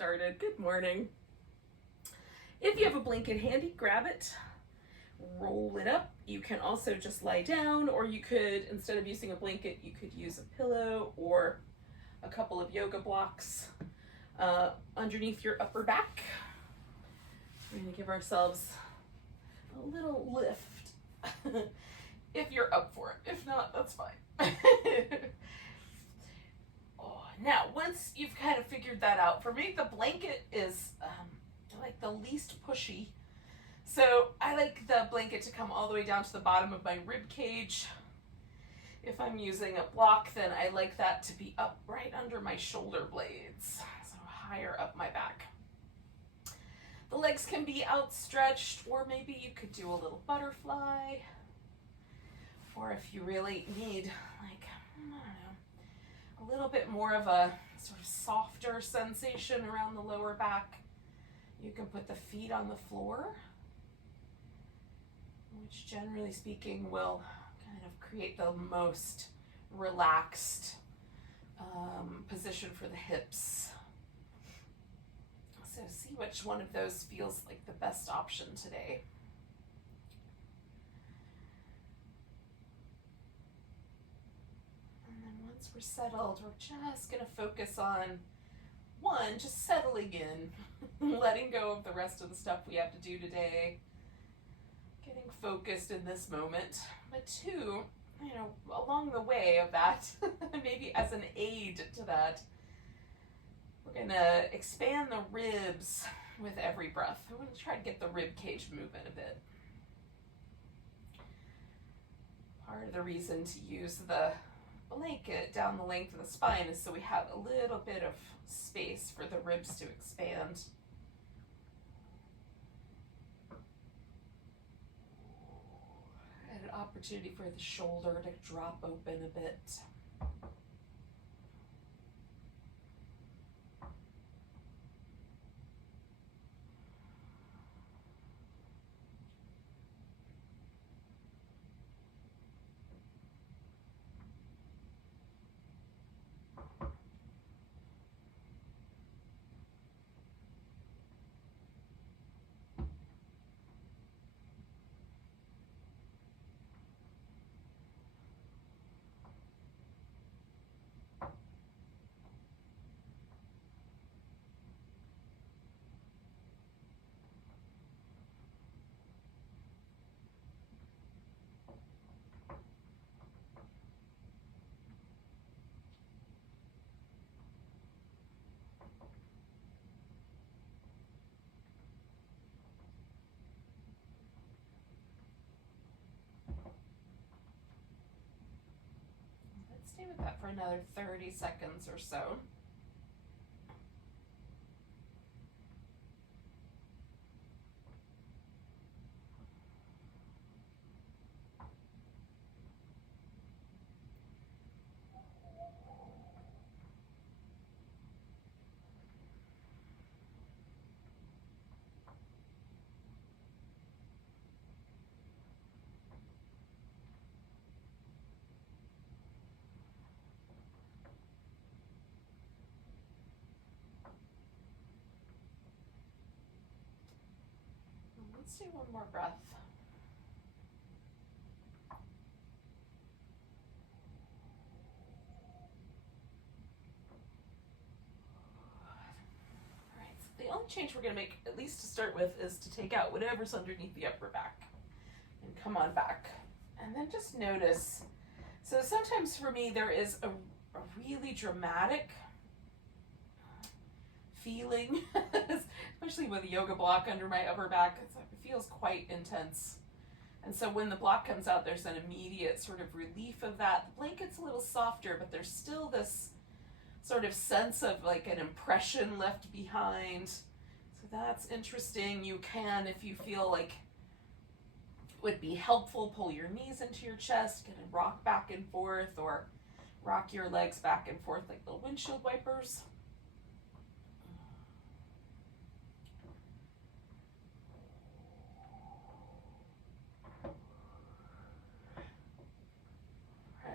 started. Good morning. If you have a blanket handy, grab it, roll it up. You can also just lie down, or you could, instead of using a blanket, you could use a pillow or a couple of yoga blocks underneath your upper back. We're going to give ourselves a little lift if you're up for it. If not, that's fine. Now, once you've kind of figured that out, for me, the blanket is like the least pushy. So I like the blanket to come all the way down to the bottom of my rib cage. If I'm using a block, then I like that to be up right under my shoulder blades, so higher up my back. The legs can be outstretched, or maybe you could do a little butterfly. Or if you really need, like, I don't know, a little bit more of a sort of softer sensation around the lower back, you can put the feet on the floor, which generally speaking will kind of create the most relaxed position for the hips. So see which one of those feels like the best option today. And then once we're settled, we're just going to focus on one, just settling in, letting go of the rest of the stuff we have to do today, getting focused in this moment. But two, along the way of that, maybe as an aid to that, we're going to expand the ribs with every breath. We're going to try to get the rib cage moving a bit. Part of the reason to use the blanket down the length of the spine is so we have a little bit of space for the ribs to expand. And an opportunity for the shoulder to drop open a bit. Stay with that for another 30 seconds or so. Let's do one more breath. All right, so the only change we're going to make, at least to start with, is to take out whatever's underneath the upper back and come on back. And then just notice, so sometimes for me there is a really dramatic feeling, especially with a yoga block under my upper back. It feels quite intense. And so when the block comes out, there's an immediate sort of relief of that. The blanket's a little softer, but there's still this sort of sense of like an impression left behind. So that's interesting. You can, if you feel like it would be helpful, pull your knees into your chest, kind of rock back and forth, or rock your legs back and forth like little windshield wipers.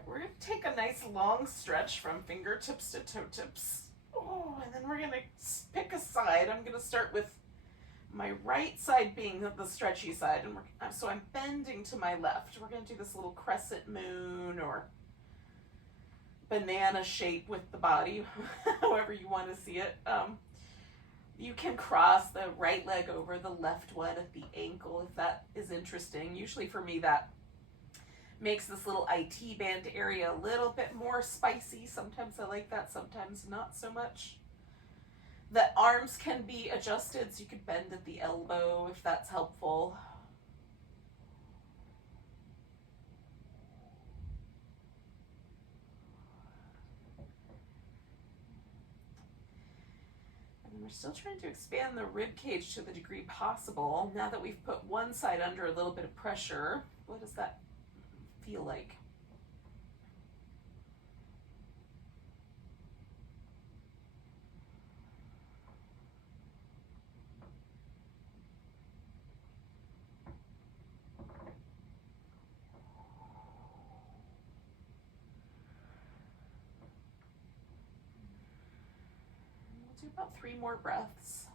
We're going to take a nice long stretch from fingertips to toe tips. Oh, and then and we're gonna pick a side. I'm gonna start with my right side being the stretchy side, and so I'm bending to my left. We're gonna do this little crescent moon or banana shape with the body, however you want to see it. You can cross the right leg over the left one at the ankle if that is interesting. Usually for me that makes this little IT band area a little bit more spicy. Sometimes I like that, sometimes not so much. The arms can be adjusted, so you could bend at the elbow if that's helpful. We're still trying to expand the rib cage to the degree possible. Now that we've put one side under a little bit of pressure, what does that feel like? Do about 3 more breaths.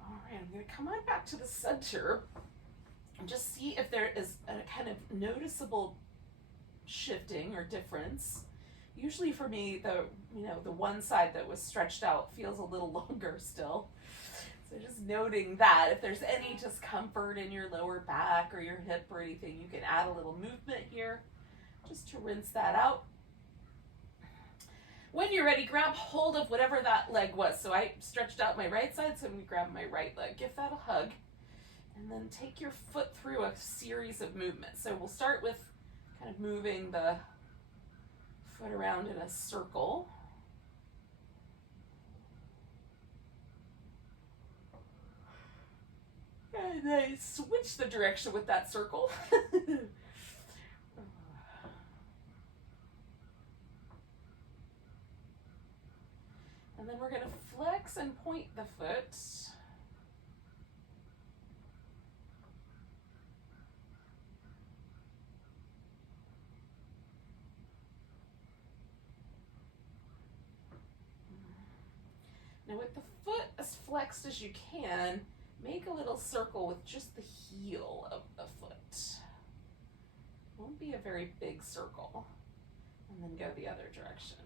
All right, I'm going to come on back to the center and just see if there is a kind of noticeable shifting or difference. Usually for me, the one side that was stretched out feels a little longer still. So just noting that, if there's any discomfort in your lower back or your hip or anything, you can add a little movement here just to rinse that out. When you're ready, grab hold of whatever that leg was. So I stretched out my right side, so I'm going to grab my right leg. Give that a hug. And then take your foot through a series of movements. So we'll start with kind of moving the foot around in a circle. And I switch the direction with that circle. And then we're going to flex and point the foot. Now with the foot as flexed as you can, make a little circle with just the heel of the foot. Won't be a very big circle. And then go the other direction.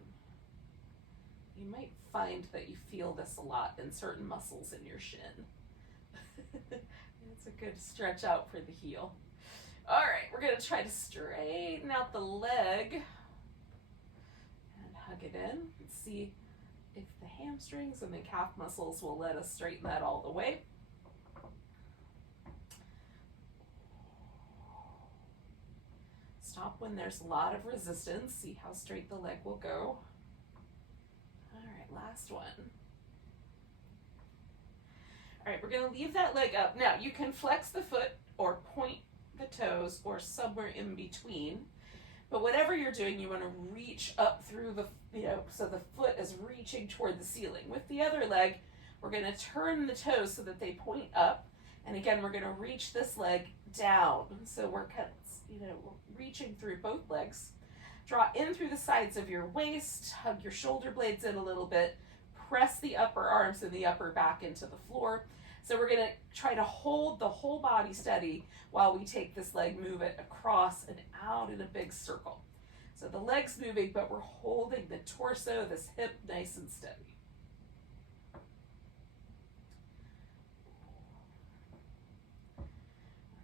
You might find that you feel this a lot in certain muscles in your shin. It's a good stretch out for the heel. All right, we're going to try to straighten out the leg and hug it in. Let's see if the hamstrings and the calf muscles will let us straighten that all the way. Stop when there's a lot of resistance. See how straight the leg will go. All right, last one. All right, we're going to leave that leg up. Now, you can flex the foot or point the toes or somewhere in between. But whatever you're doing, you want to reach up through the, so the foot is reaching toward the ceiling. With the other leg, we're going to turn the toes so that they point up. And again, we're going to reach this leg down. So we're reaching through both legs. Draw in through the sides of your waist, hug your shoulder blades in a little bit, press the upper arms and the upper back into the floor. So we're going to try to hold the whole body steady while we take this leg, move it across and out in a big circle. So the leg's moving, but we're holding the torso, this hip, nice and steady.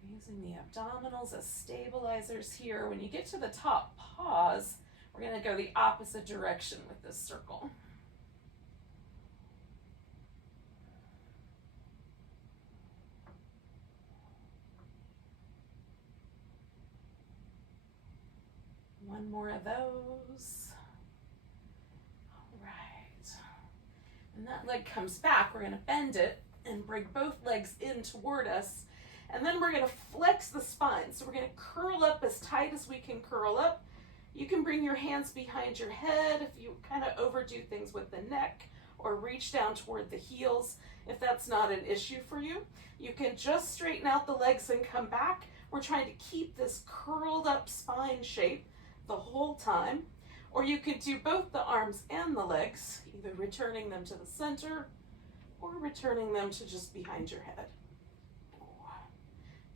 We're using the abdominals as stabilizers here. When you get to the top, pause. We're going to go the opposite direction with this circle. One more of those. All right. And that leg comes back. We're going to bend it and bring both legs in toward us. And then we're going to flex the spine. So we're going to curl up as tight as we can curl up. You can bring your hands behind your head if you kind of overdo things with the neck, or reach down toward the heels if that's not an issue for you. You can just straighten out the legs and come back. We're trying to keep this curled up spine shape the whole time. Or you could do both the arms and the legs, either returning them to the center or returning them to just behind your head.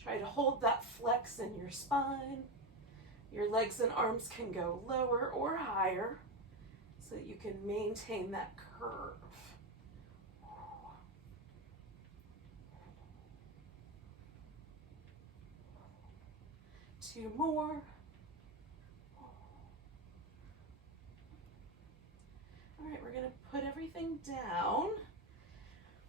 Try to hold that flex in your spine. Your legs and arms can go lower or higher so that you can maintain that curve. Two more. All right, we're going to put everything down.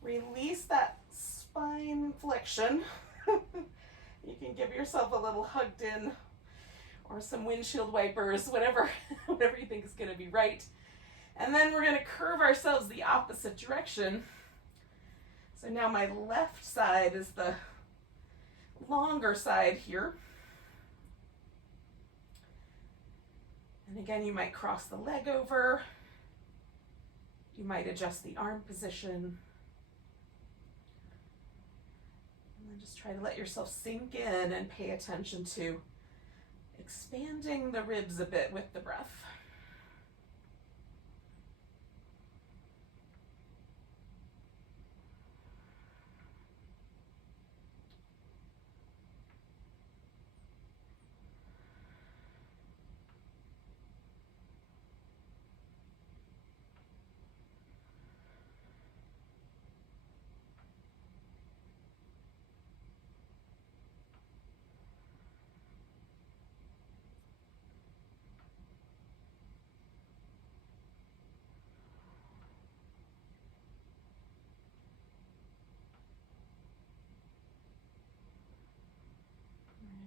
Release that spine flexion. You can give yourself a little hugged in, or some windshield wipers, whatever you think is going to be right. And then we're going to curve ourselves the opposite direction. So now my left side is the longer side here. And again, you might cross the leg over. You might adjust the arm position. And then just try to let yourself sink in and pay attention to expanding the ribs a bit with the breath.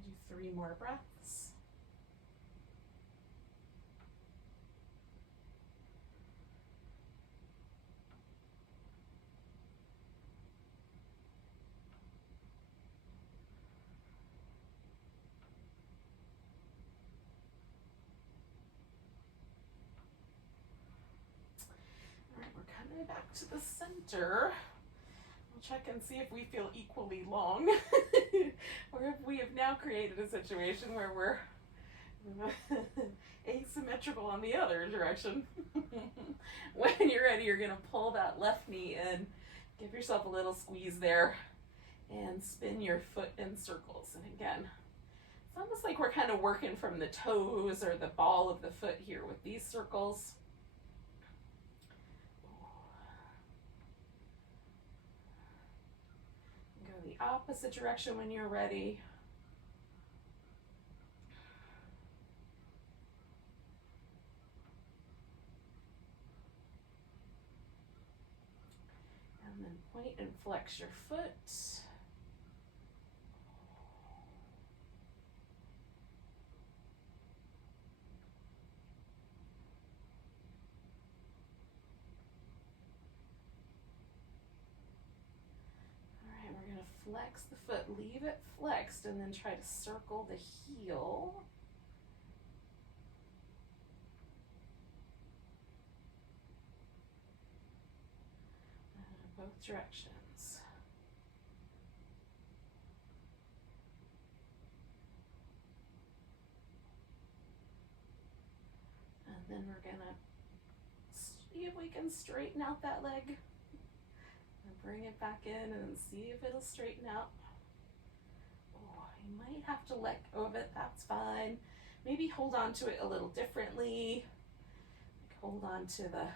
Do 3 more breaths. All right, we're coming back to the center. We'll check and see if we feel equally long, or if we have now created a situation where we're asymmetrical on the other direction. When you're ready, you're going to pull that left knee in, give yourself a little squeeze there, and spin your foot in circles. And again, it's almost like we're kind of working from the toes or the ball of the foot here with these circles. Go the opposite direction when you're ready. And then point and flex your foot. Flex the foot, leave it flexed, and then try to circle the heel. Both directions. And then we're gonna see if we can straighten out that leg. Bring it back in and see if it'll straighten out. Oh, you might have to let go of it, that's fine. Maybe hold on to it a little differently. Hold on to the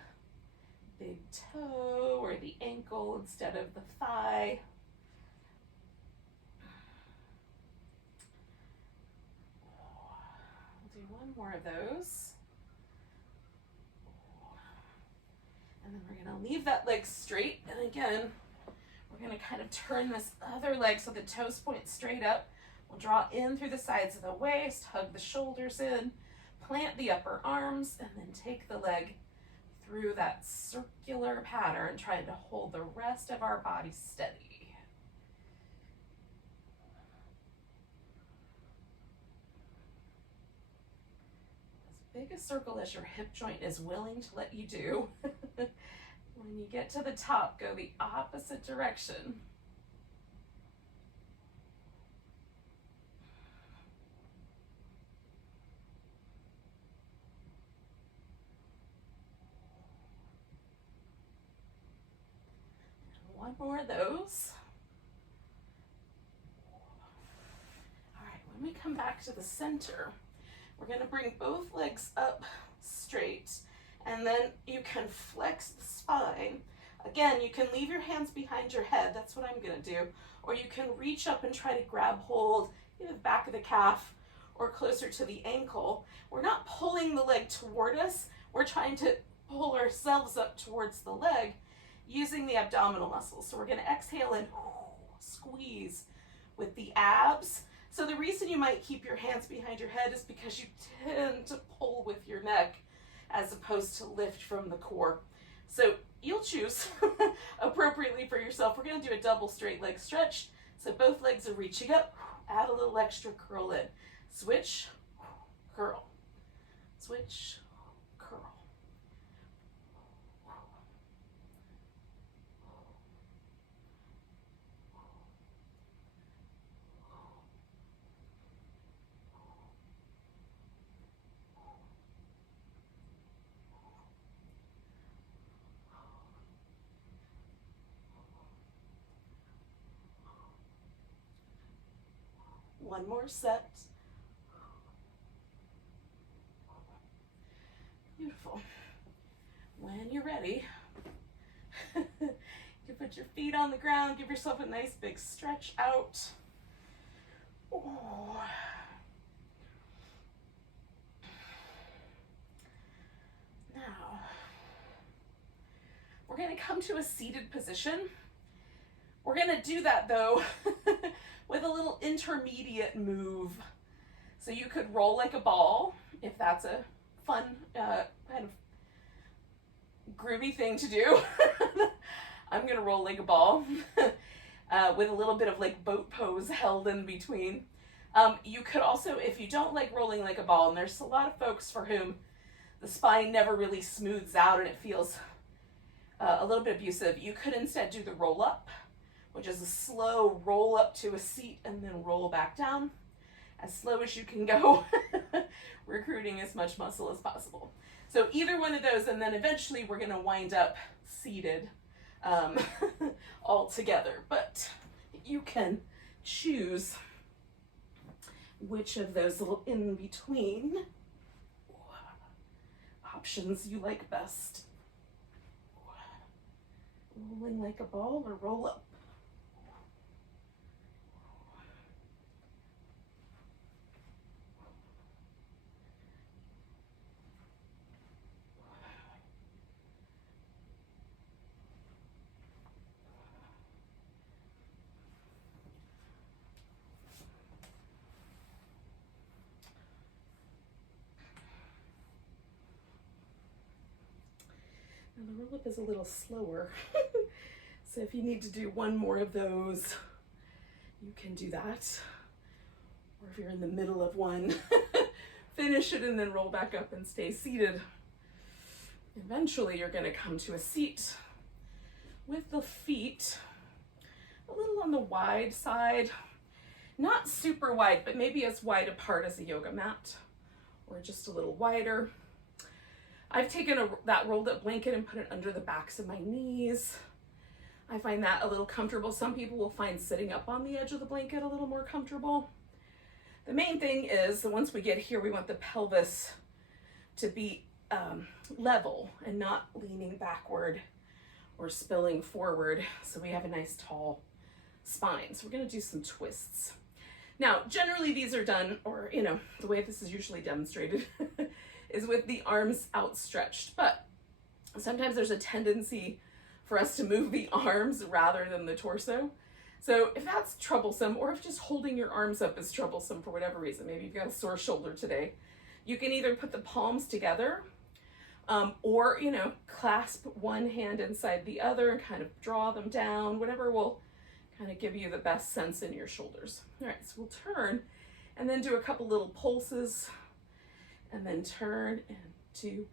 big toe or the ankle instead of the thigh. We'll do one more of those. And then we're going to leave that leg straight. And again, we're going to kind of turn this other leg so the toes point straight up. We'll draw in through the sides of the waist, hug the shoulders in, plant the upper arms, and then take the leg through that circular pattern, trying to hold the rest of our body steady. As big a circle as your hip joint is willing to let you do. When you get to the top, go the opposite direction. One more of those. All right, when we come back to the center, we're going to bring both legs up straight, and then you can flex the spine. Again, you can leave your hands behind your head. That's what I'm going to do. Or you can reach up and try to grab hold either the back of the calf or closer to the ankle. We're not pulling the leg toward us. We're trying to pull ourselves up towards the leg using the abdominal muscles. So we're going to exhale and squeeze with the abs. So the reason you might keep your hands behind your head is because you tend to pull with your neck as opposed to lift from the core. So you'll choose appropriately for yourself. We're going to do a double straight leg stretch. So both legs are reaching up. Add a little extra curl in. Switch, curl. Switch, curl. One more set. Beautiful. When you're ready, you put your feet on the ground, give yourself a nice big stretch out. Ooh. Now, we're going to come to a seated position. We're going to do that though with a little intermediate move. So you could roll like a ball if that's a fun kind of groovy thing to do. I'm going to roll like a ball with a little bit of like boat pose held in between. You could also, if you don't like rolling like a ball, and there's a lot of folks for whom the spine never really smooths out and it feels a little bit abusive, you could instead do the roll up, which is a slow roll up to a seat and then roll back down. As slow as you can go, recruiting as much muscle as possible. So either one of those, and then eventually we're gonna wind up seated all together. But you can choose which of those little in-between options you like best. Rolling like a ball or roll up. Now the roll up is a little slower. So if you need to do one more of those, you can do that. Or if you're in the middle of one, finish it and then roll back up and stay seated. Eventually you're going to come to a seat with the feet a little on the wide side. Not super wide, but maybe as wide apart as a yoga mat, or just a little wider. I've taken that rolled up blanket and put it under the backs of my knees. I find that a little comfortable. Some people will find sitting up on the edge of the blanket a little more comfortable. The main thing is that once we get here, we want the pelvis to be level and not leaning backward or spilling forward, so we have a nice tall spine. So we're going to do some twists. Now, generally these are done, or the way this is usually demonstrated is with the arms outstretched, but sometimes there's a tendency for us to move the arms rather than the torso. So if that's troublesome, or if just holding your arms up is troublesome for whatever reason, maybe you've got a sore shoulder today, you can either put the palms together or clasp one hand inside the other and kind of draw them down, whatever will kind of give you the best sense in your shoulders. All right, so we'll turn and then do a couple little pulses and then turn, and 2,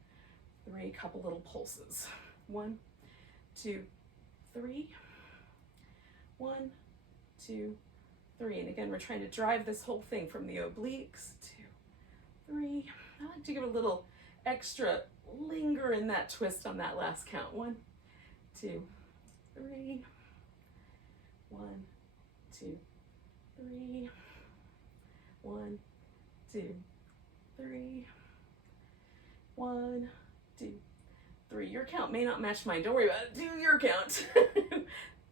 3, couple little pulses. 1, 2, 3, 1, 2, 3. And again, we're trying to drive this whole thing from the obliques. 2, 3. I like to give a little extra linger in that twist on that last count. 1, 2, 3. 1, 2, 3. 1, 2, 3. 1, 2, 3. Your count may not match mine. Don't worry about it. Do your count.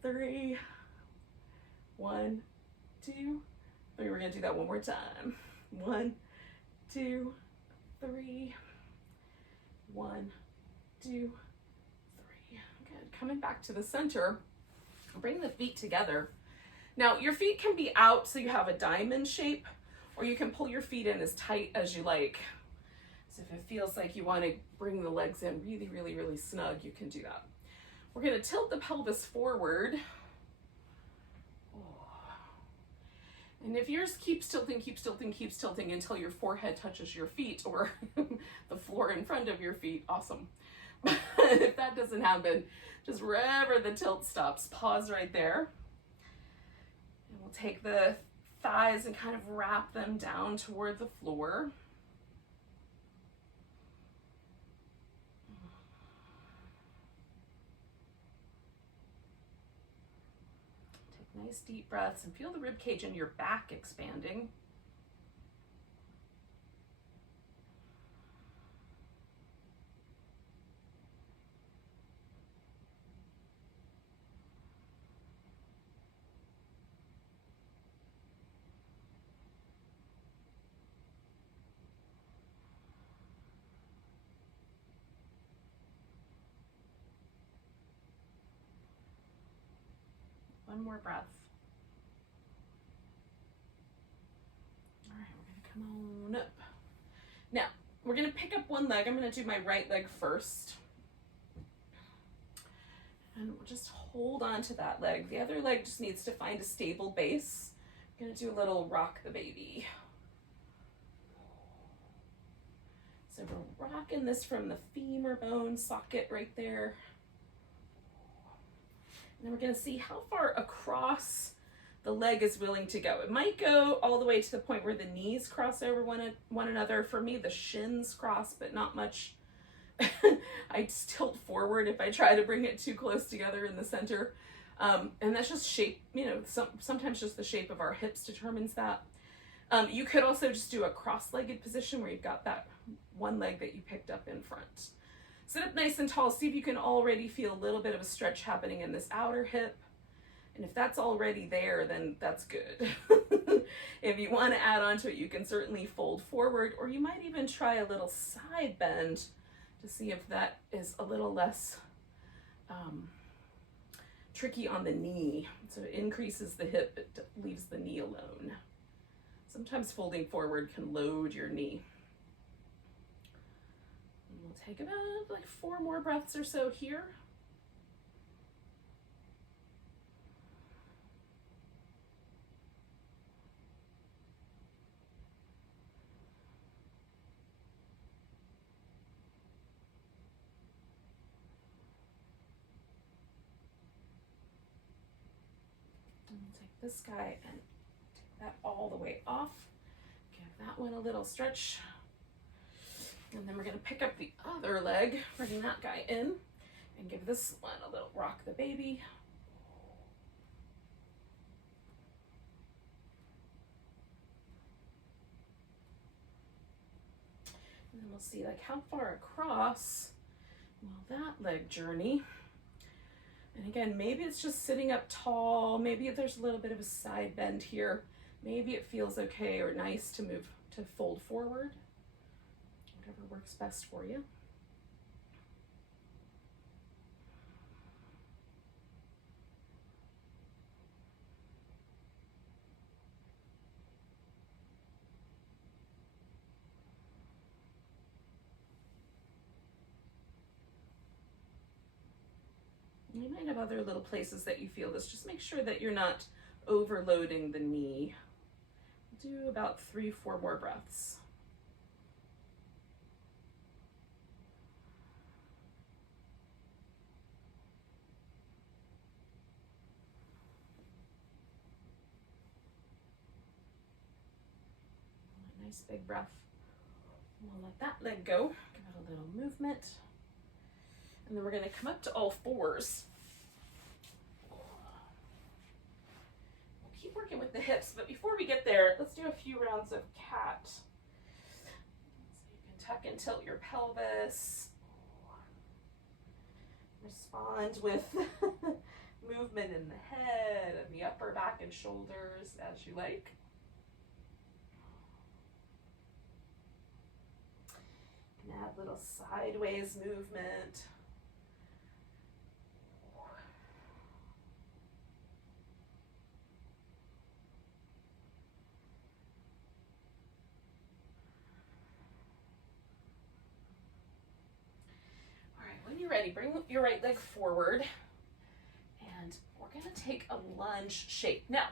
3. 1, 2, 3. We're going to do that one more time. 1, 2, 3. 1, 2, 3. Good. Coming back to the center. Bring the feet together. Now, your feet can be out so you have a diamond shape, or you can pull your feet in as tight as you like. So if it feels like you want to bring the legs in really, really, really snug, you can do that. We're going to tilt the pelvis forward. And if yours keeps tilting, keeps tilting, keeps tilting until your forehead touches your feet or the floor in front of your feet, awesome. But if that doesn't happen, just wherever the tilt stops, pause right there. And we'll take the thighs and kind of wrap them down toward the floor. Take nice deep breaths and feel the rib cage in your back expanding. One more breath. All right, we're gonna come on up. Now, we're gonna pick up one leg. I'm gonna do my right leg first. And we'll just hold on to that leg. The other leg just needs to find a stable base. I'm gonna do a little rock the baby. So we're rocking this from the femur bone socket right there. And then we're going to see how far across the leg is willing to go. It might go all the way to the point where the knees cross over one another. For me, the shins cross, but not much. I tilt forward if I try to bring it too close together in the center. And that's just shape, you know, sometimes just the shape of our hips determines that. You could also just do a cross-legged position where you've got that one leg that you picked up in front. Sit up nice and tall. See if you can already feel a little bit of a stretch happening in this outer hip. And if that's already there, then that's good. If you want to add on to it, you can certainly fold forward, or you might even try a little side bend to see if that is a little less tricky on the knee. So it increases the hip, it leaves the knee alone. Sometimes folding forward can load your knee. We'll take about like 4 more breaths or so here. And we'll take this guy and take that all the way off. Give that one a little stretch. And then we're going to pick up the other leg, bring that guy in, and give this one a little rock the baby. And then we'll see like how far across will that leg journey. And again, maybe it's just sitting up tall. Maybe there's a little bit of a side bend here. Maybe it feels okay or nice to move to fold forward. Whatever works best for you. You might have other little places that you feel this. Just make sure that you're not overloading the knee. Do about 3-4 more breaths. Nice big breath. We'll let that leg go. Give it a little movement. And then we're going to come up to all fours. We'll keep working with the hips, but before we get there, let's do a few rounds of cat. So you can tuck and tilt your pelvis. Respond with movement in the head and the upper back and shoulders as you like. You can add little sideways movement. All right, when you're ready, bring your right leg forward. And we're going to take a lunge shape. Now,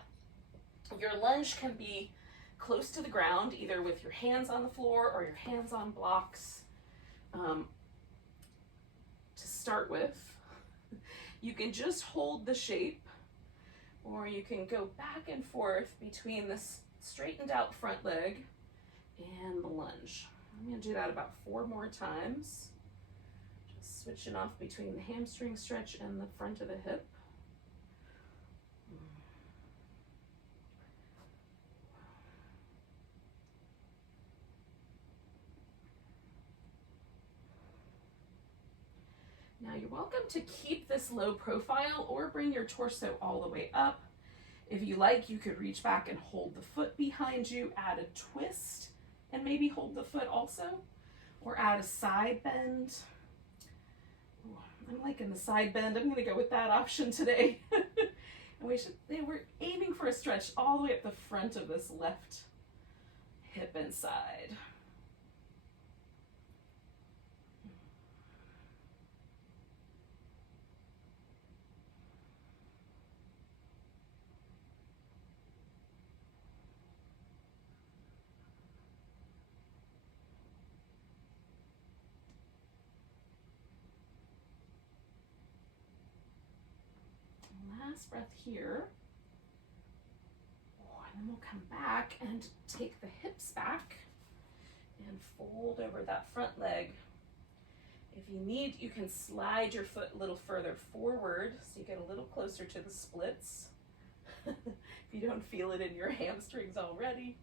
your lunge can be close to the ground, either with your hands on the floor or your hands on blocks. To start with, you can just hold the shape, or you can go back and forth between this straightened out front leg and the lunge. I'm going to do that about 4 more times. Just switching off between the hamstring stretch and the front of the hip. Now you're welcome to keep this low profile or bring your torso all the way up. If you like, you could reach back and hold the foot behind you, add a twist, and maybe hold the foot also, or add a side bend. Ooh, I'm liking the side bend. I'm gonna go with that option today. And we're aiming for a stretch all the way up the front of this left hip and side. Last breath here. And then we'll come back and take the hips back and fold over that front leg. If you need, you can slide your foot a little further forward so you get a little closer to the splits. If you don't feel it in your hamstrings already.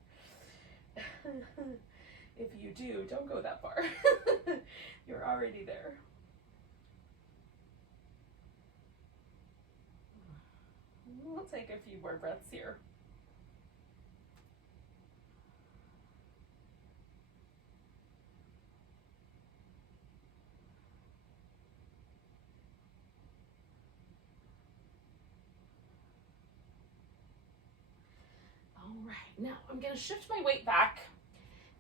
If you do, don't go that far. You're already there. We'll take a few more breaths here. All right, now I'm going to shift my weight back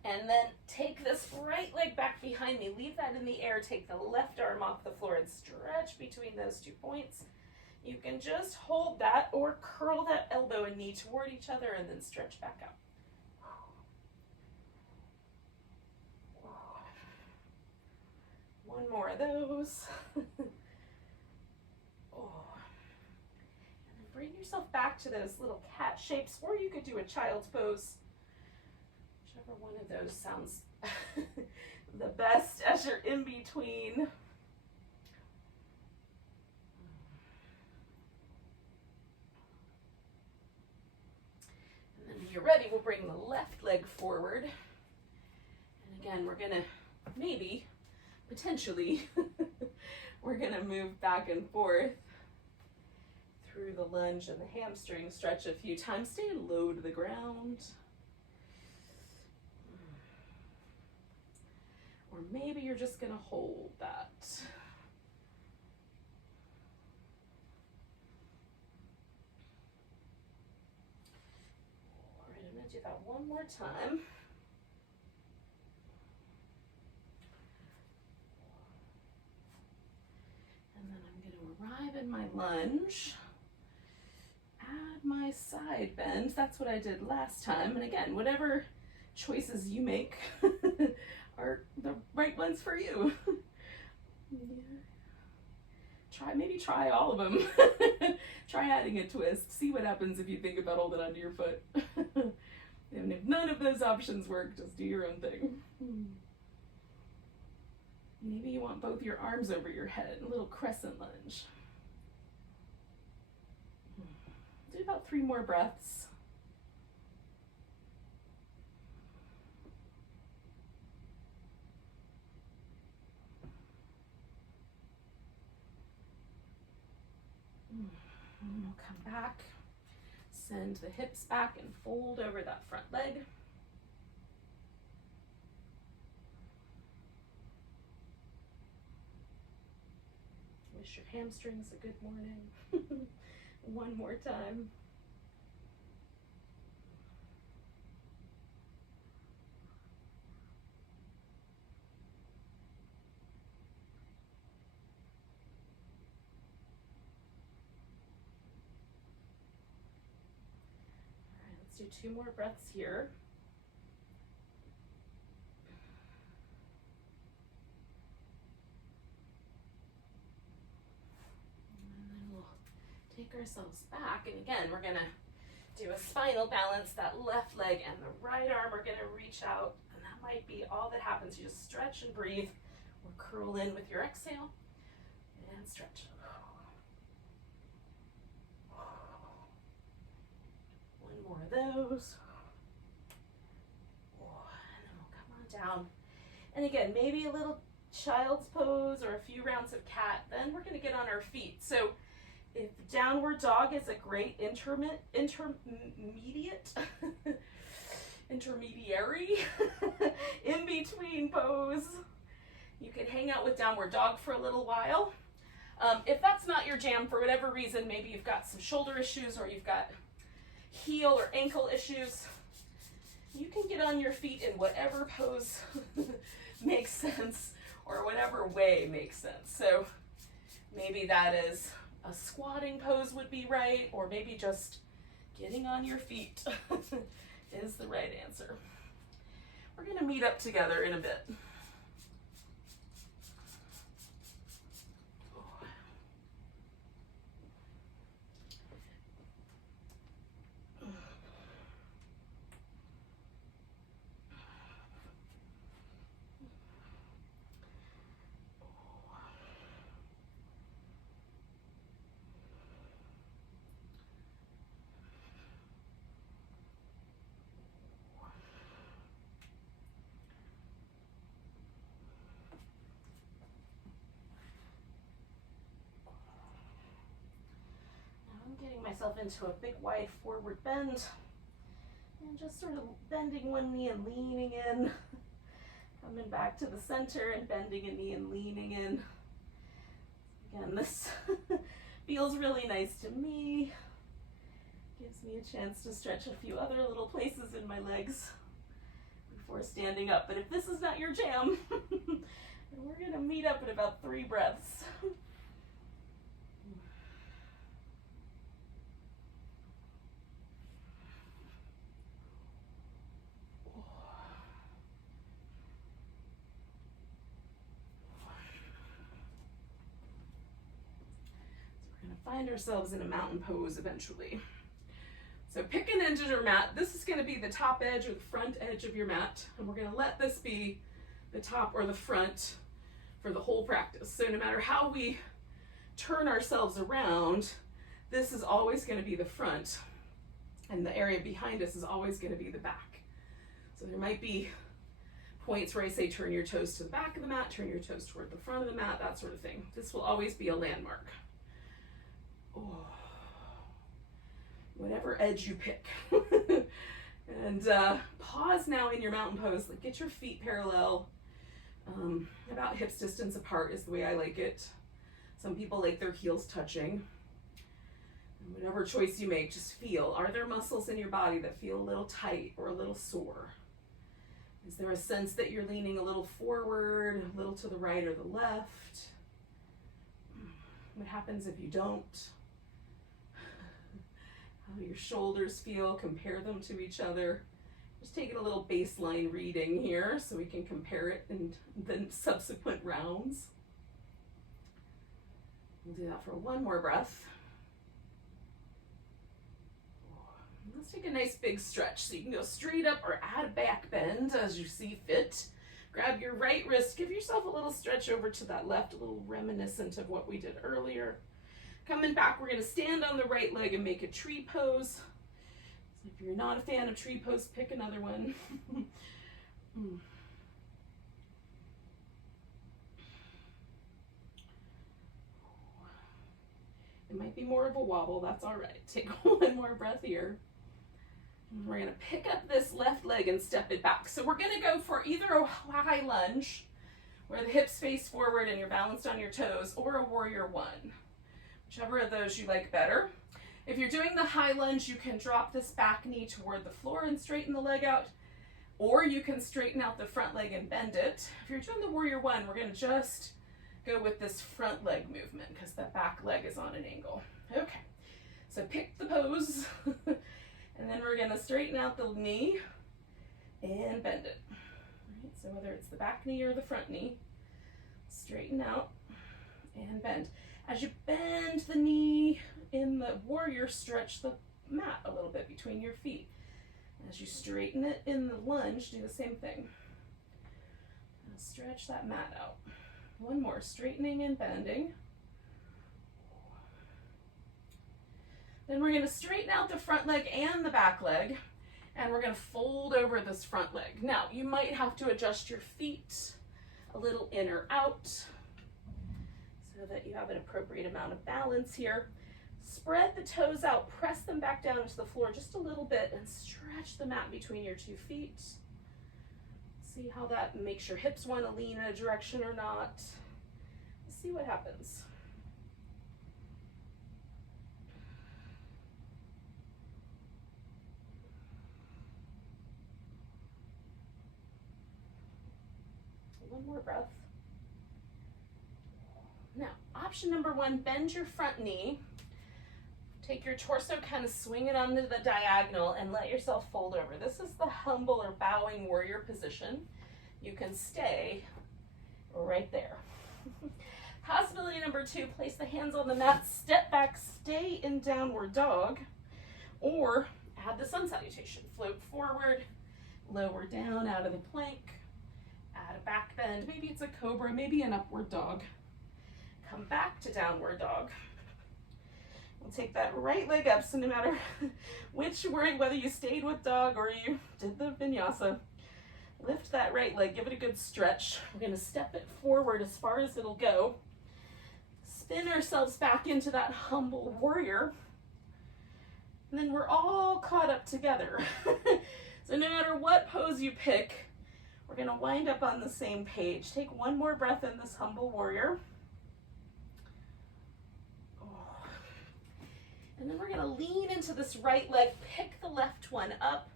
and then take this right leg back behind me. Leave that in the air. Take the left arm off the floor and stretch between those 2 points. You can just hold that or curl that elbow and knee toward each other and then stretch back up. One more of those. Oh. And then bring yourself back to those little cat shapes, or you could do a child's pose. Whichever one of those sounds the best as you're in between. When you're ready, we'll bring the left leg forward. And again, we're gonna potentially, we're gonna move back and forth through the lunge and the hamstring stretch a few times. Stay low to the ground. Or maybe you're just gonna hold that. Do that one more time. And then I'm going to arrive in my lunge, add my side bend. That's what I did last time. And again, whatever choices you make are the right ones for you. Maybe try all of them. Try adding a twist. See what happens if you think about holding onto your foot. And if none of those options work, just do your own thing. Maybe you want both your arms over your head, a little crescent lunge. Do about 3 more breaths. And we'll come back, send the hips back and fold over that front leg. Wish your hamstrings a good morning. One more time. All right, let's do 2 more breaths here. Take ourselves back, and again we're gonna do a spinal balance. That left leg and the right arm are gonna reach out, and that might be all that happens. You just stretch and breathe, or curl in with your exhale and stretch. One more of those, and then we'll come on down. And again, maybe a little child's pose or a few rounds of cat. Then we're gonna get on our feet. So if downward dog is a great intermediary in between pose, you can hang out with downward dog for a little while. If that's not your jam for whatever reason, maybe you've got some shoulder issues or you've got heel or ankle issues, you can get on your feet in whatever pose makes sense or whatever way makes sense. So maybe that is a squatting pose would be right, or maybe just getting on your feet is the right answer. We're going to meet up together in a bit. Getting myself into a big wide forward bend and just sort of bending one knee and leaning in, coming back to the center and bending a knee and leaning in. Again, this feels really nice to me. Gives me a chance to stretch a few other little places in my legs before standing up. But if this is not your jam, we're gonna meet up in about 3 breaths. Find ourselves in a mountain pose eventually. So pick an edge of your mat. This is going to be the top edge or the front edge of your mat, and we're going to let this be the top or the front for the whole practice. So no matter how we turn ourselves around, this is always going to be the front, and the area behind us is always going to be the back. So there might be points where I say turn your toes to the back of the mat, turn your toes toward the front of the mat, that sort of thing. This will always be a landmark. Oh, whatever edge you pick. And pause now in your mountain pose. Like, get your feet parallel, about hips distance apart is the way I like it. Some people like their heels touching. And whatever choice you make, just feel. Are there muscles in your body that feel a little tight or a little sore? Is there a sense that you're leaning a little forward, a little to the right or the left? What happens if you don't? How do your shoulders feel? Compare them to each other. Just taking a little baseline reading here so we can compare it in the subsequent rounds. We'll do that for one more breath. Let's take take a nice big stretch. So you can go straight up or add a back bend as you see fit. Grab your right wrist, give yourself a little stretch over to that left, a little reminiscent of what we did earlier. Coming back, we're gonna stand on the right leg and make a tree pose. So if you're not a fan of tree pose, pick another one. It might be more of a wobble, that's all right. Take one more breath here. And we're gonna pick up this left leg and step it back. So we're gonna go for either a high lunge, where the hips face forward and you're balanced on your toes, or a warrior one. Whichever of those you like better. If you're doing the high lunge, you can drop this back knee toward the floor and straighten the leg out, or you can straighten out the front leg and bend it. If you're doing the warrior one, we're gonna just go with this front leg movement because that back leg is on an angle. Okay, so pick the pose, and then we're gonna straighten out the knee and bend it. All right, so whether it's the back knee or the front knee, straighten out and bend. As you bend the knee in the warrior, stretch the mat a little bit between your feet. As you straighten it in the lunge, do the same thing. Now stretch that mat out. One more, straightening and bending. Then we're gonna straighten out the front leg and the back leg, and we're gonna fold over this front leg. Now, you might have to adjust your feet a little in or out so that you have an appropriate amount of balance here. Spread the toes out, press them back down into the floor just a little bit, and stretch the mat between your 2 feet. See how that makes your hips want to lean in a direction or not. See what happens. One more breath. Now, option number one, bend your front knee. Take your torso, kind of swing it onto the diagonal and let yourself fold over. This is the humble or bowing warrior position. You can stay right there. Possibility number two, place the hands on the mat, step back, stay in downward dog, or add the sun salutation. Float forward, lower down out of the plank, add a back bend. Maybe it's a cobra, maybe an upward dog. Come back to downward dog. We'll take that right leg up, so no matter which word, whether you stayed with dog or you did the vinyasa, lift that right leg, give it a good stretch. We're gonna step it forward as far as it'll go. Spin ourselves back into that humble warrior. And then we're all caught up together. So no matter what pose you pick, we're gonna wind up on the same page. Take one more breath in this humble warrior. And then we're gonna lean into this right leg, pick the left one up.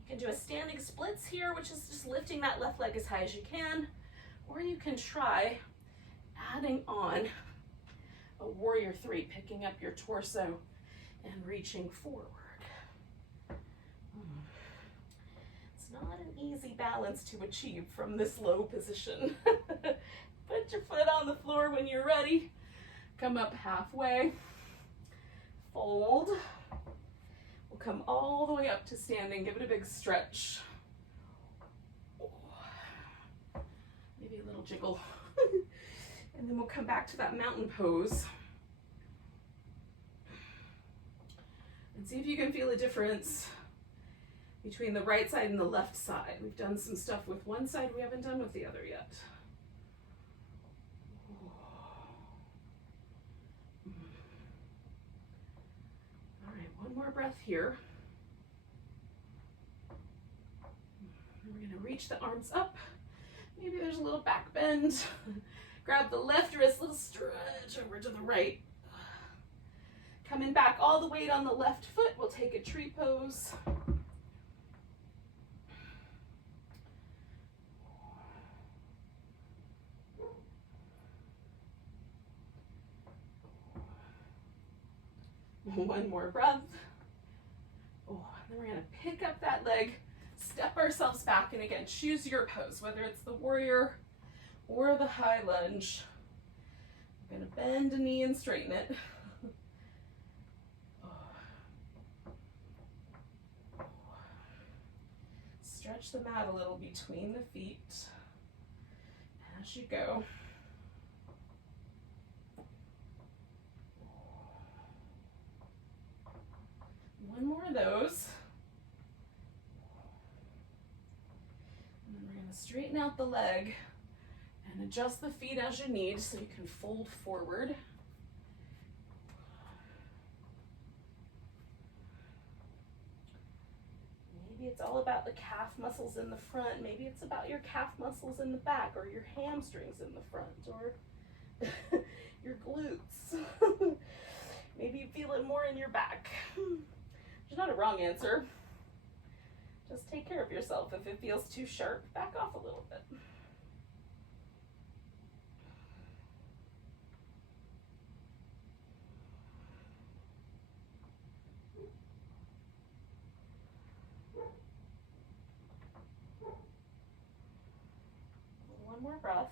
You can do a standing splits here, which is just lifting that left leg as high as you can, or you can try adding on a warrior three, picking up your torso and reaching forward. It's not an easy balance to achieve from this low position. Put your foot on the floor when you're ready. Come up halfway. Fold. We'll come all the way up to standing. Give it a big stretch. Maybe a little jiggle. And then we'll come back to that mountain pose. And see if you can feel a difference between the right side and the left side. We've done some stuff with one side we haven't done with the other yet. One more breath here. We're gonna reach the arms up. Maybe there's a little back bend. Grab the left wrist, little stretch over to the right. Coming back, all the weight on the left foot. We'll take a tree pose. One more breath. Oh, and then we're gonna pick up that leg, step ourselves back, and again, choose your pose, whether it's the warrior or the high lunge. We're gonna bend a knee and straighten it. stretch the mat a little between the feet as you go. One more of those. And then we're going to straighten out the leg and adjust the feet as you need so you can fold forward. Maybe it's all about the calf muscles in the front. Maybe it's about your calf muscles in the back, or your hamstrings in the front, or your glutes. Maybe you feel it more in your back. There's not a wrong answer. Just take care of yourself. If it feels too sharp, back off a little bit. One more breath.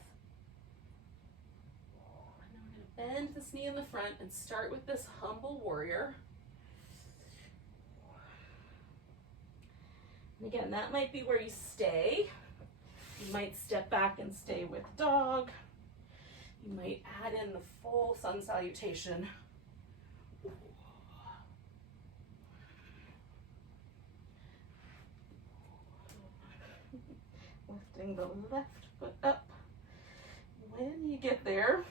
And then we're going to bend this knee in the front and start with this humble warrior. And again, that might be where you stay. You might step back and stay with dog. You might add in the full sun salutation. Lifting the left foot up when you get there.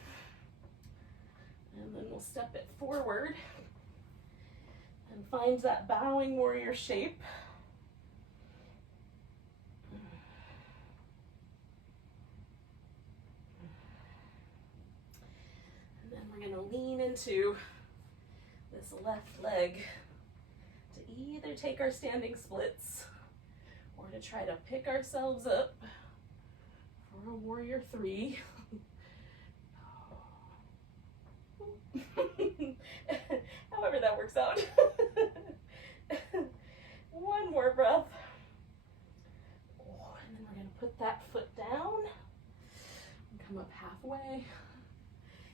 And then we'll step it forward and find that bowing warrior shape. And then we're going to lean into this left leg to either take our standing splits or to try to pick ourselves up for a warrior 3. However that works out. One more breath. And then we're going to put that foot down and come up halfway.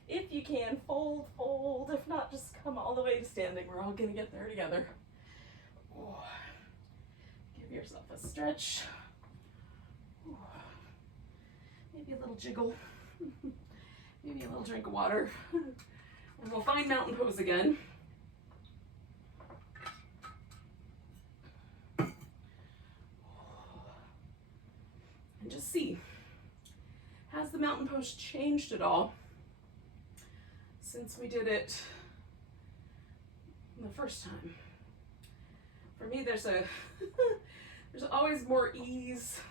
If you can, fold, fold. If not, just come all the way to standing. We're all going to get there together. Give yourself a stretch. Maybe a little jiggle. Maybe a little drink of water. And we'll find mountain pose again. And just see, has the mountain pose changed at all since we did it the first time? For me, there's always more ease.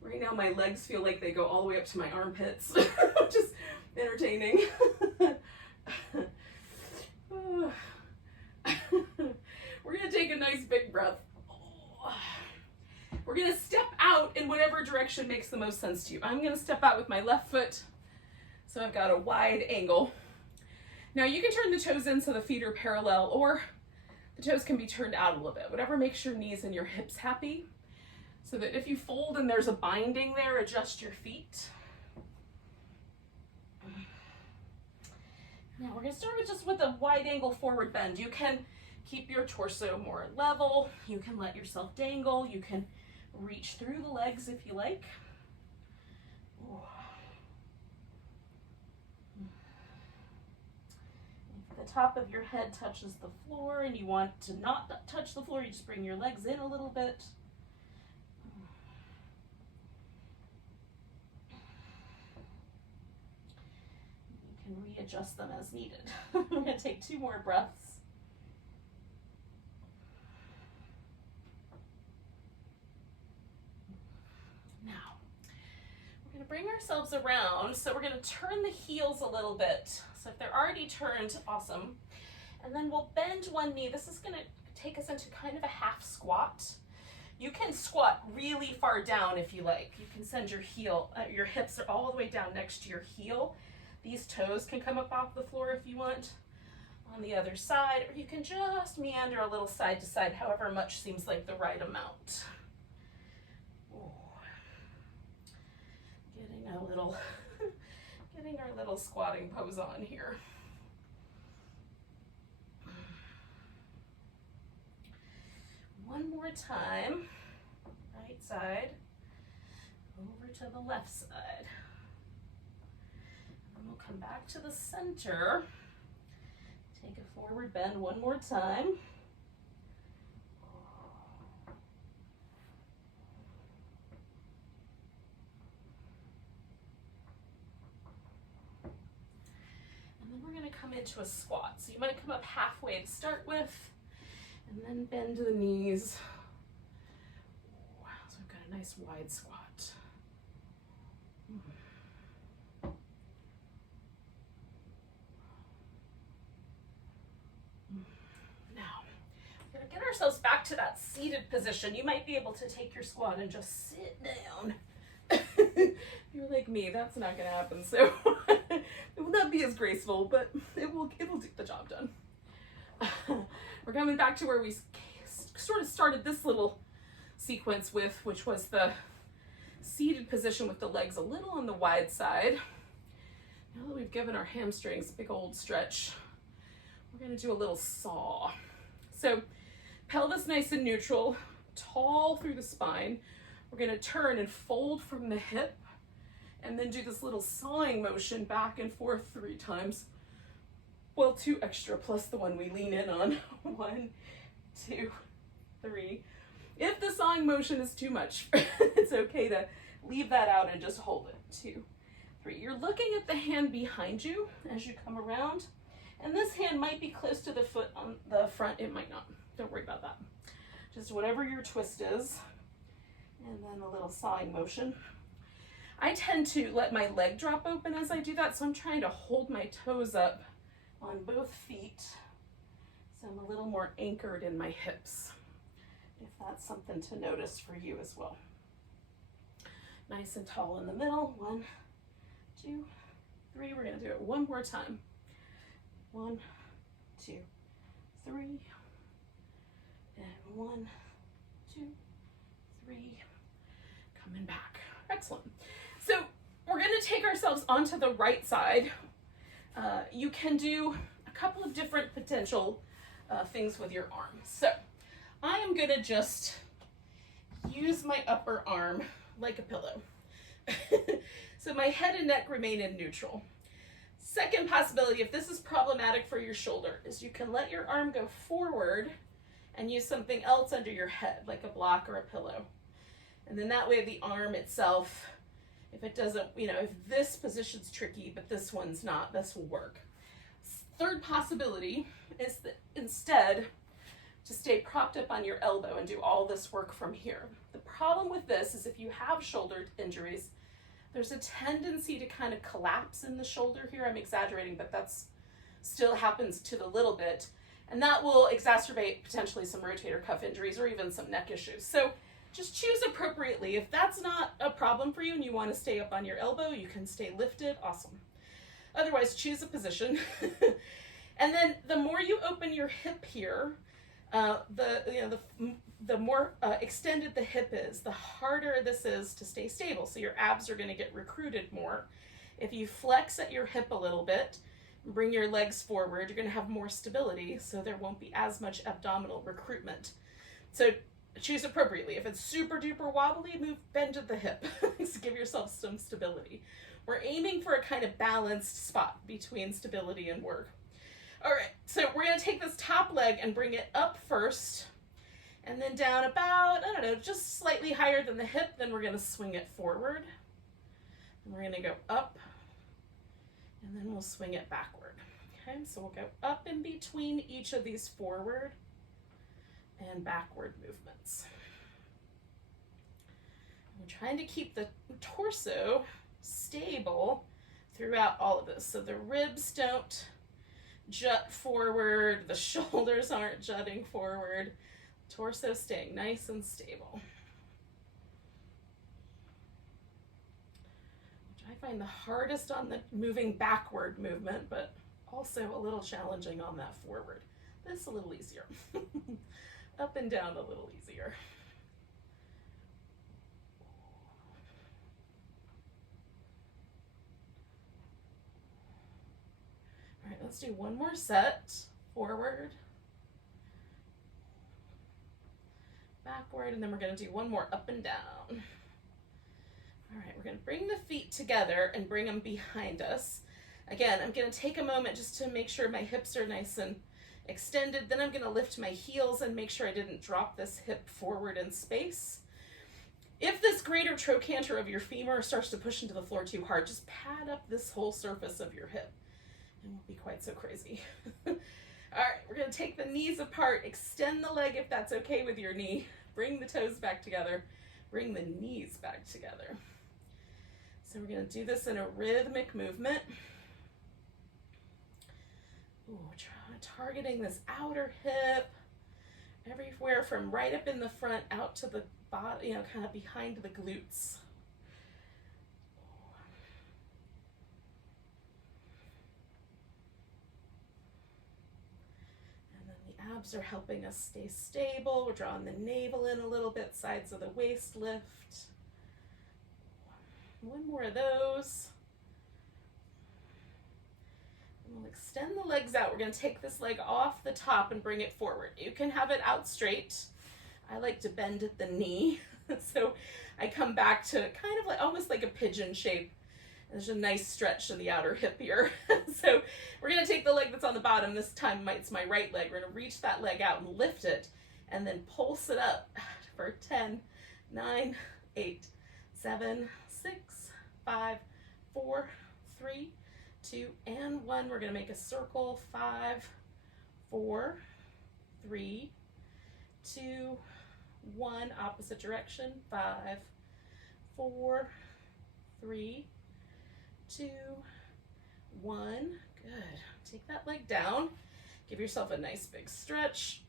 Right now my legs feel like they go all the way up to my armpits, which is entertaining. We're gonna take a nice big breath. We're gonna step out in whatever direction makes the most sense to you. I'm gonna step out with my left foot, so I've got a wide angle. Now you can turn the toes in so the feet are parallel, or the toes can be turned out a little bit, whatever makes your knees and your hips happy, so that if you fold and there's a binding there, adjust your feet. Now we're gonna start with a wide angle forward bend. You can keep your torso more level. You can let yourself dangle. You can reach through the legs if you like. If the top of your head touches the floor and you want to not touch the floor, you just bring your legs in a little bit. You can readjust them as needed. We're going to take 2 more breaths. Now, we're going to bring ourselves around. So we're going to turn the heels a little bit. So if they're already turned, awesome. And then we'll bend one knee. This is going to take us into kind of a half squat. You can squat really far down if you like. You can send your hips are all the way down next to your heel. These toes can come up off the floor if you want on the other side, or you can just meander a little side to side, however much seems like the right amount. Getting our little squatting pose on here. One more time. Right side over to the left side. And we'll come back to the center. Take a forward bend one more time. And then we're going to come into a squat. So you might come up halfway to start with, and then bend the knees. Wow, so I've got a nice wide squat. Get ourselves back to that seated position. You might be able to take your squat and just sit down. If you're like me, that's not going to happen. So it will not be as graceful, but it will do the job done. We're coming back to where we sort of started this little sequence with, which was the seated position with the legs a little on the wide side. Now that we've given our hamstrings a big old stretch, we're going to do a little saw. So pelvis nice and neutral, tall through the spine. We're going to turn and fold from the hip and then do this little sawing motion back and forth 3 times. Well, 2 extra plus the one we lean in on. 1, 2, 3. If the sawing motion is too much, it's okay to leave that out and just hold it. 2, 3. You're looking at the hand behind you as you come around, and this hand might be close to the foot on the front. It might not. Don't worry about that. Just whatever your twist is. And then a little sawing motion. I tend to let my leg drop open as I do that, so I'm trying to hold my toes up on both feet, so I'm a little more anchored in my hips, if that's something to notice for you as well. Nice and tall in the middle. 1, 2, 3. We're going to do it one more time. 1, 2, 3. And 1, 2, 3. Coming back. Excellent. So we're going to take ourselves onto the right side. You can do a couple of different potential things with your arm. So I am going to just use my upper arm like a pillow. So my head and neck remain in neutral. Second possibility, if this is problematic for your shoulder, is you can let your arm go forward and use something else under your head, like a block or a pillow. And then that way the arm itself, if it doesn't, if this position's tricky, but this one's not, this will work. Third possibility is that instead, to stay propped up on your elbow and do all this work from here. The problem with this is if you have shoulder injuries, there's a tendency to kind of collapse in the shoulder here. I'm exaggerating, but that's still happens to the little bit. And that will exacerbate potentially some rotator cuff injuries or even some neck issues. So just choose appropriately. If that's not a problem for you and you want to stay up on your elbow, you can stay lifted, awesome. Otherwise, choose a position. And then the more you open your hip here, the more extended the hip is, the harder this is to stay stable. So your abs are going to get recruited more. If you flex at your hip a little bit, bring your legs forward, you're going to have more stability, so there won't be as much abdominal recruitment. So choose appropriately. If it's super duper wobbly, bend to the hip. So give yourself some stability. We're aiming for a kind of balanced spot between stability and work. All right, so we're going to take this top leg and bring it up first, and then down about, just slightly higher than the hip. Then we're going to swing it forward, and we're going to go up, and then we'll swing it backward. Okay, so we'll go up in between each of these forward and backward movements. We're trying to keep the torso stable throughout all of this, so the ribs don't jut forward, the shoulders aren't jutting forward, torso staying nice and stable. Which I find the hardest on the moving backward movement, but also a little challenging on that forward. This a little easier. Up and down a little easier. All right, let's do one more set. Forward, backward. backward, and then we're going to do one more up and down. All right, we're going to bring the feet together and bring them behind us. Again, I'm going to take a moment just to make sure my hips are nice and extended. Then I'm going to lift my heels and make sure I didn't drop this hip forward in space. If this greater trochanter of your femur starts to push into the floor too hard, just pad up this whole surface of your hip. It won't be quite so crazy. All right, we're going to take the knees apart, extend the leg if that's okay with your knee. Bring the toes back together. Bring the knees back together. So we're going to do this in a rhythmic movement. Ooh, targeting this outer hip, everywhere from right up in the front out to the bottom, kind of behind the glutes. And then the abs are helping us stay stable. We're drawing the navel in a little bit, sides of the waist lift. One more of those. And we'll extend the legs out. We're going to take this leg off the top and bring it forward. You can have it out straight. I like to bend at the knee. So I come back to kind of like almost like a pigeon shape. There's a nice stretch in the outer hip here. So we're going to take the leg that's on the bottom. This time it's my right leg. We're going to reach that leg out and lift it and then pulse it up for 10, 9, 8, 7, 6, 5, 4, 3, 2, and 1. We're going to make a circle. 5, 4, 3, 2, 1. Opposite direction. 5, 4, 3, 2, 1. Good. Take that leg down. Give yourself a nice big stretch.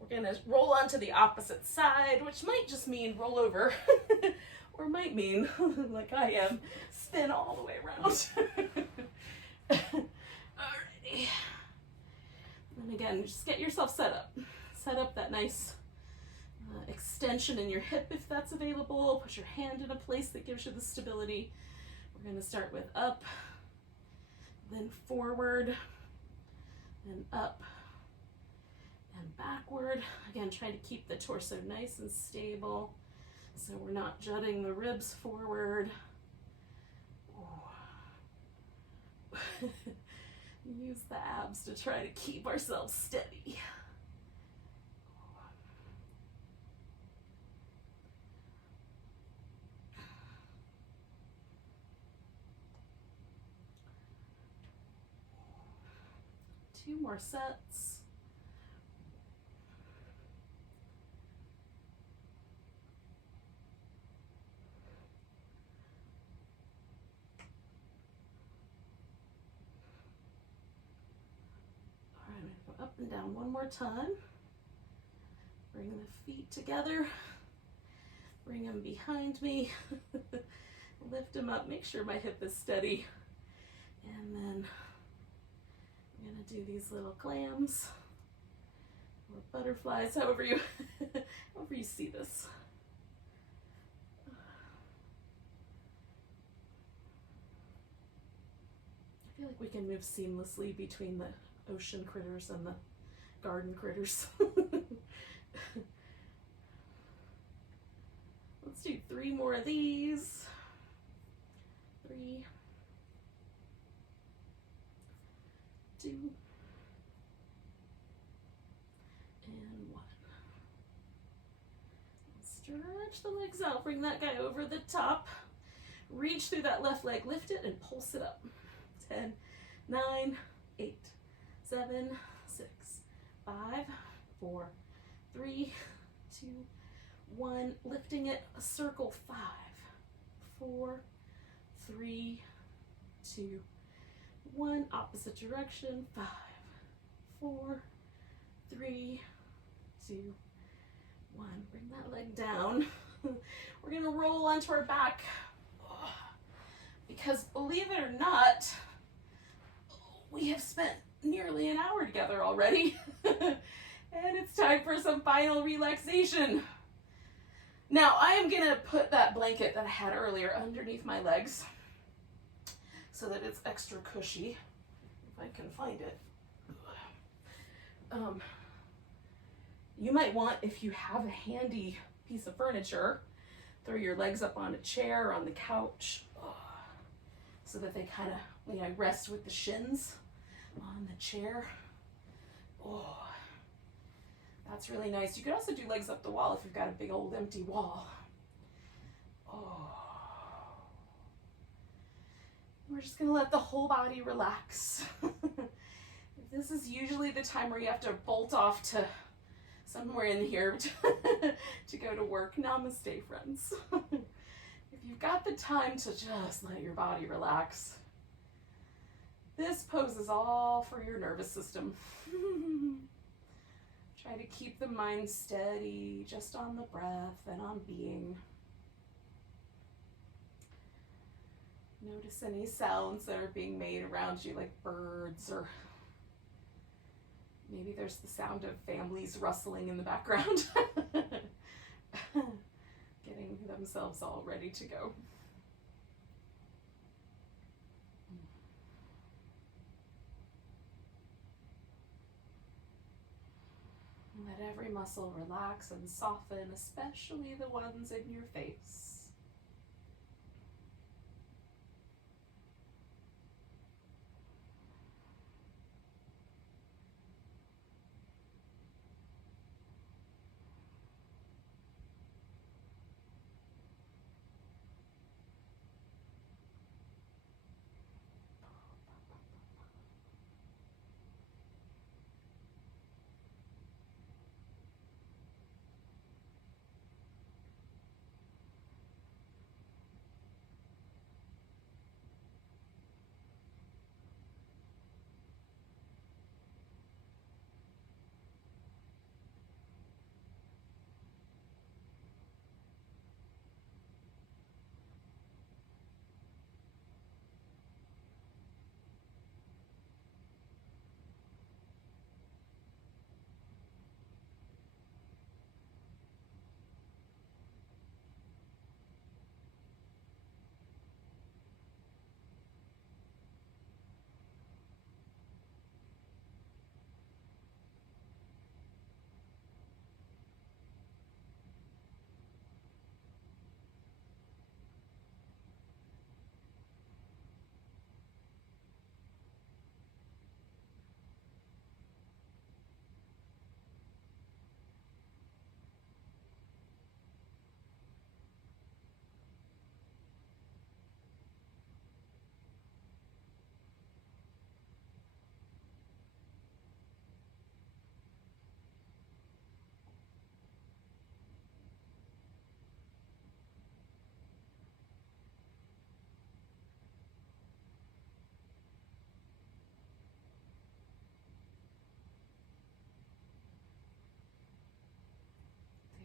We're going to roll onto the opposite side, which might just mean roll over, or might mean, like I am, spin all the way around. Alrighty. And again, just get yourself set up. Set up that nice extension in your hip if that's available. Put your hand in a place that gives you the stability. We're going to start with up, then forward, then up, and backward. Again, try to keep the torso nice and stable so we're not jutting the ribs forward. Use the abs to try to keep ourselves steady. Two more sets. All right, I'm going to go up and down one more time. Bring the feet together. Bring them behind me. Lift them up. Make sure my hip is steady. And then I'm going to do these little clams or butterflies, however you see this. I feel like we can move seamlessly between the ocean critters and the garden critters. Let's do 3 more of these. 3, 2, and 1. Stretch the legs out. Bring that guy over the top. Reach through that left leg. Lift it and pulse it up. 10, 9, 8, 7, 6, 5, 4, 3, 2, 1. Lifting it. A circle. 5, 4, 3, 2, 1. Opposite direction. 5, 4, 3, 2, 1. Bring that leg down. We're going to roll onto our back. Because believe it or not, we have spent nearly an hour together already. And it's time for some final relaxation. Now, I am going to put that blanket that I had earlier underneath my legs so that it's extra cushy, if I can find it. You might want, if you have a handy piece of furniture, throw your legs up on a chair or on the couch, so that they kind of, you know, rest with the shins on the chair. Oh, that's really nice. You could also do legs up the wall if you've got a big old empty wall. Oh. We're just gonna let the whole body relax. This is usually the time where you have to bolt off to somewhere in here to go to work. Namaste, friends. If you've got the time to just let your body relax, this pose is all for your nervous system. Try to keep the mind steady, just on the breath and on being. Notice any sounds that are being made around you, like birds, or maybe there's the sound of families rustling in the background, getting themselves all ready to go. Let every muscle relax and soften, especially the ones in your face.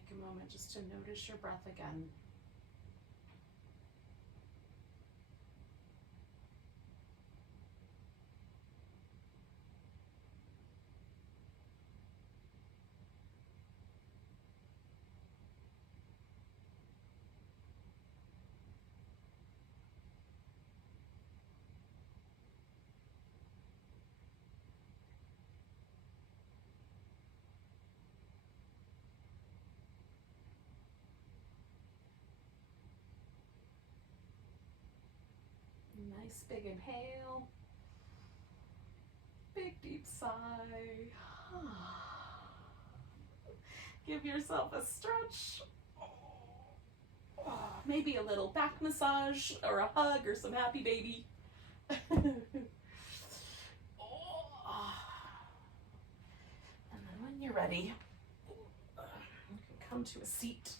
Take a moment just to notice your breath again. Nice big inhale, big deep sigh. Give yourself a stretch. Maybe a little back massage or a hug or some happy baby. And then when you're ready, you can come to a seat.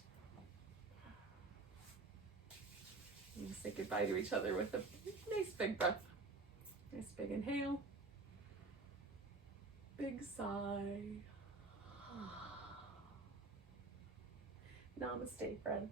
And say goodbye to each other with a nice big breath. Nice big inhale. Big sigh. Namaste, friends.